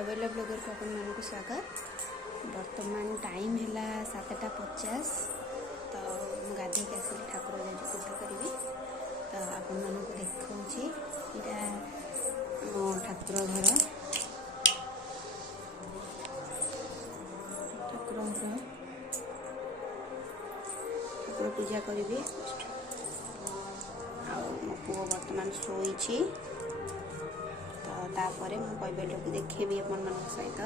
पावेला ब्लॉगर को अपन मानक स्वागत। वर्तमान टाइम है 7:50 तो मुझे गाधे के आसिक ठाकुर जाए पूजा करी तो आपण मानक देखा यहाँ मो ठाकुर घर ठाकुर पूजा करी मो पुओ बर्तमान शोई तो तापर मु कैबेल को देखेबी अपन मन सहित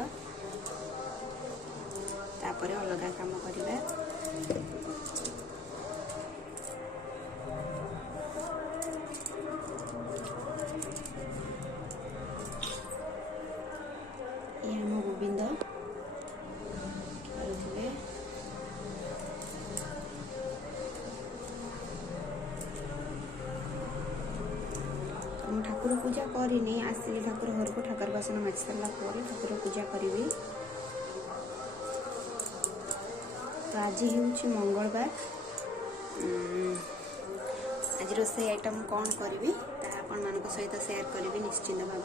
तापर अलग काम करवा ये हम गोविंद करुले ठाकुर पूजा करनी आसली ठाकुर घर को ठाकुर बासन माज सारा ठाकुर पूजा करी तो आज हूँ मंगलवार आज रोसे आइटम कौन करी आपण मान सहित शेयर करी निश्चिंत भाव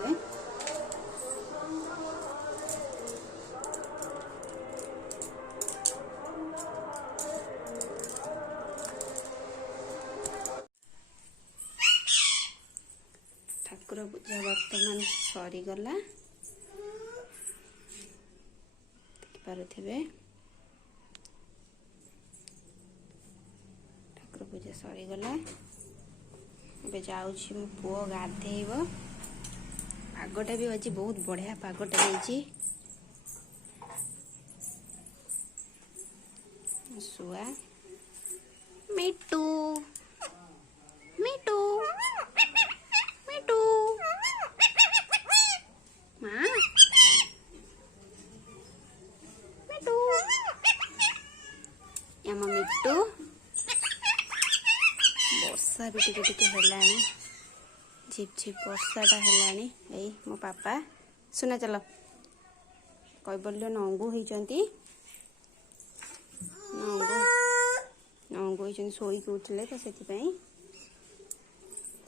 ठाकुर पूजा वर्तमान सरीगला देखिपे ठाकुर पूजा सरीगला ए जाऊँ मो पुओ गाधेब पागटा भी आज बहुत बढ़िया पागटा शुआ मिटू मिटू मिटू माँ मिटू यम मिटू वर्षा भी टिके हेलानी झिप झिप वर्षाटा हेलानी एई मो पापा सुना चलो कैबल्य नंगू होती नंगू होती शोक उठले तो से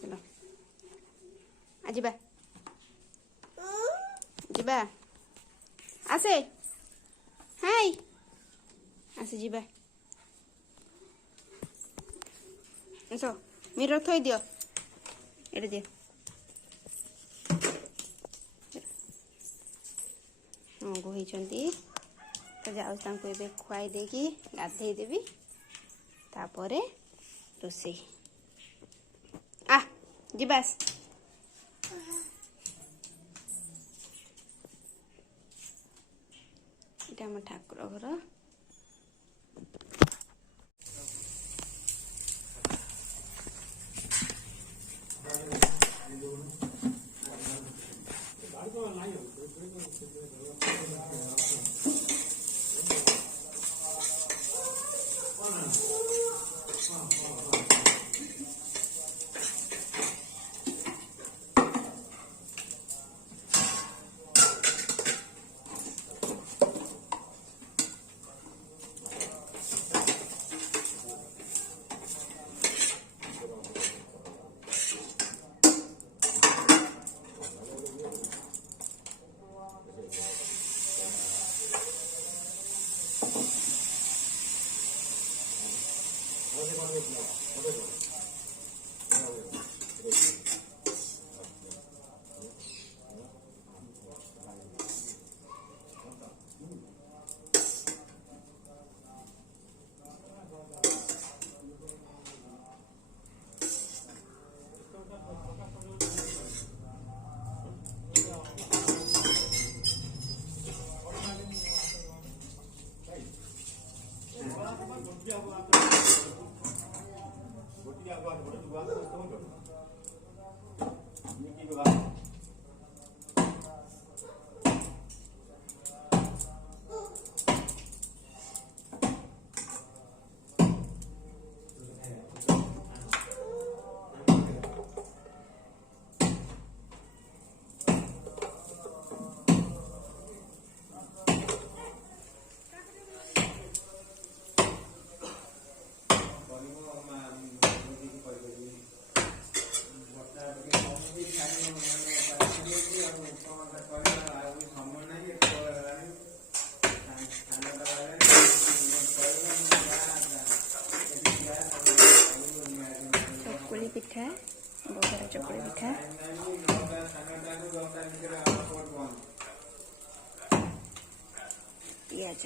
चलो आजिबा जीबा आसे हाय आसे जीबा ऐसो मिरर थोई दियो एडे दे नंगू होती तो जाऊ खुआई देकी गाधे देवी तापर रोसे आ जीबास इटा हम ठाकुर घर पिठा बघरा चकुली पिठा पियाज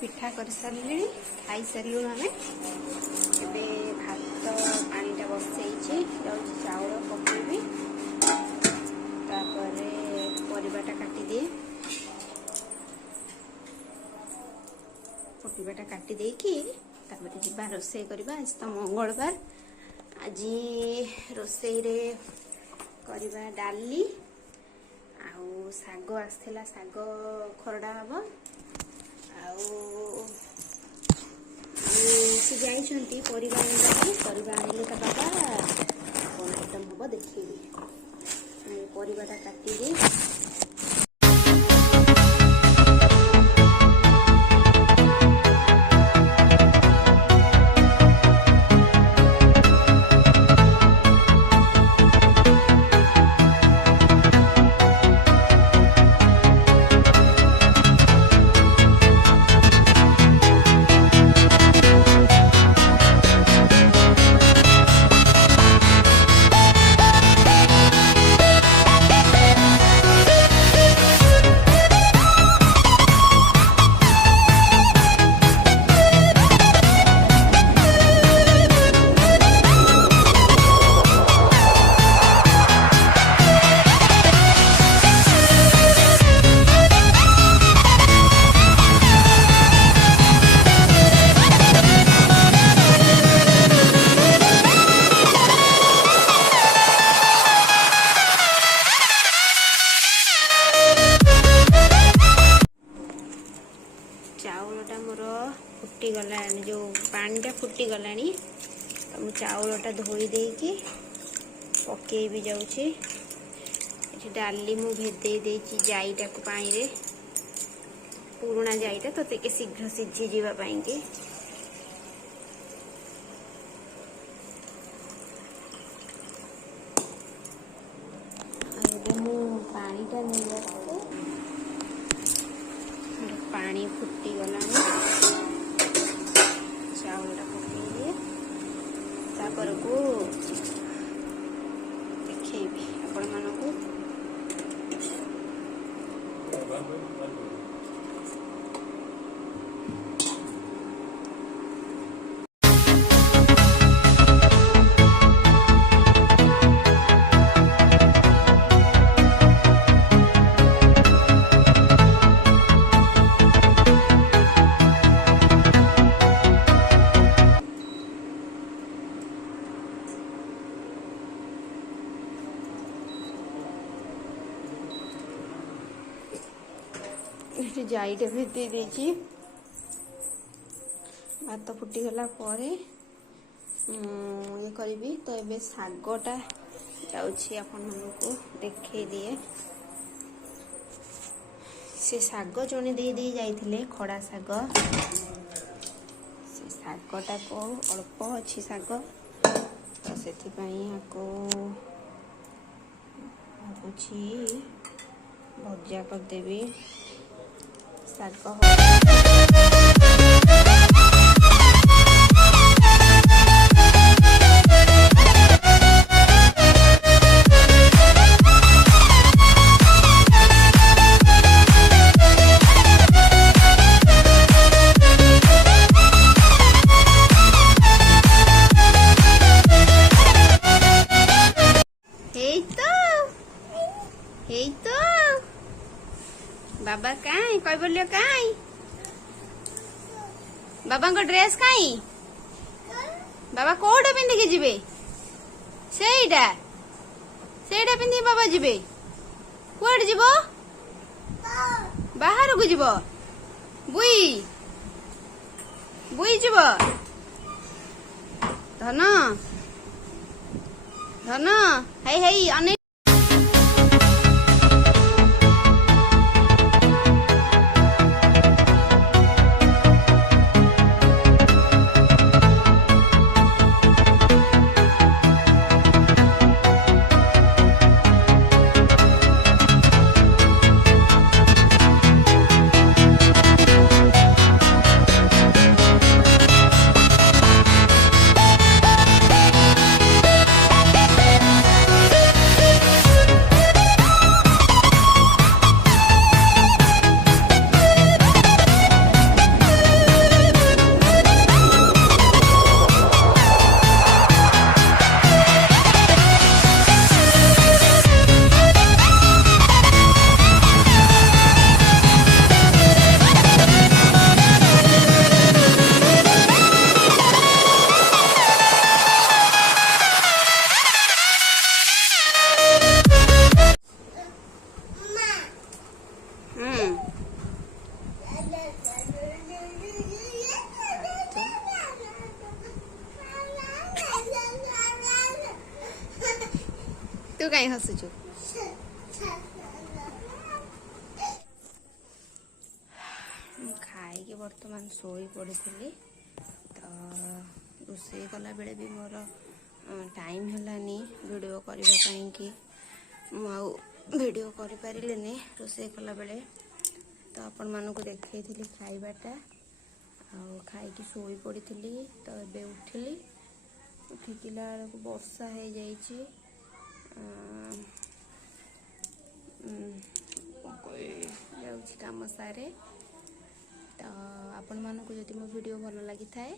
पिठा कर सारे खाई सारू आम ए भात पानीटा बसई चाउल पकईबी परिवाटा काटिदिए परिवाटा काटी देकी जा रोसे करवा आज तो मंगलवार आज रोसई रे करवा डाली आउ साग आसला साग खरड़ा हम से जाइछंती परिवा आनिले ता बाबा कौन आइटम हम देखिए परिवाटा काटिदी चाउलटा मोर फुटी गला जो पानीटा फुटी गला तो मु चाउलटा धोई देकी पकई भी जाऊँगी डाली मु भेदे देची जाईटा को पानी रे पुराना जाईटा तो ते शीघ्र सीझी जावाई कि मु पानीटा नहीं आसे पानी फुटी गला चाउलटा पकईदिए तापर को देखी आपण मानू जाईटे भी दे देची भात फुटीगला ये करी तो ये सागटा जाऊँगी आपण को देखे दिए से साग जड़े दे दे जाइथिले खड़ा साग से सागटा को अल्प अच्छी साग तो से भावुची भजा करदेवी बाबा काई कई बोलियो काई बाबा को ड्रेस कहीं बाबा कोटा पिंधिकी जीवे सेटा सेटा पिंधि बाबा जीवे कुआडे जीव बाहर को जीव बुई बुई जीव धन धन हाई हाई अने तू कहीं हसुचु खाई बर्तमान शोई पड़ी तो रोषे कला बेले भी मोर टाइम हेलानी वीडियो करने कि वीडियो कर पारे रोषे कला बेले तो आपण मानक देखी खाइबाटा खाई शोई पड़ी तो ए उठिली उठिला वर्षा हो जाइए कम सारे तो आपण मानक जदि मो वीडियो भल लगी थाए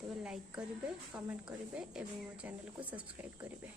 तेज लाइक करेंगे कमेंट करेंगे और मो चैनल को सब्सक्राइब करेंगे।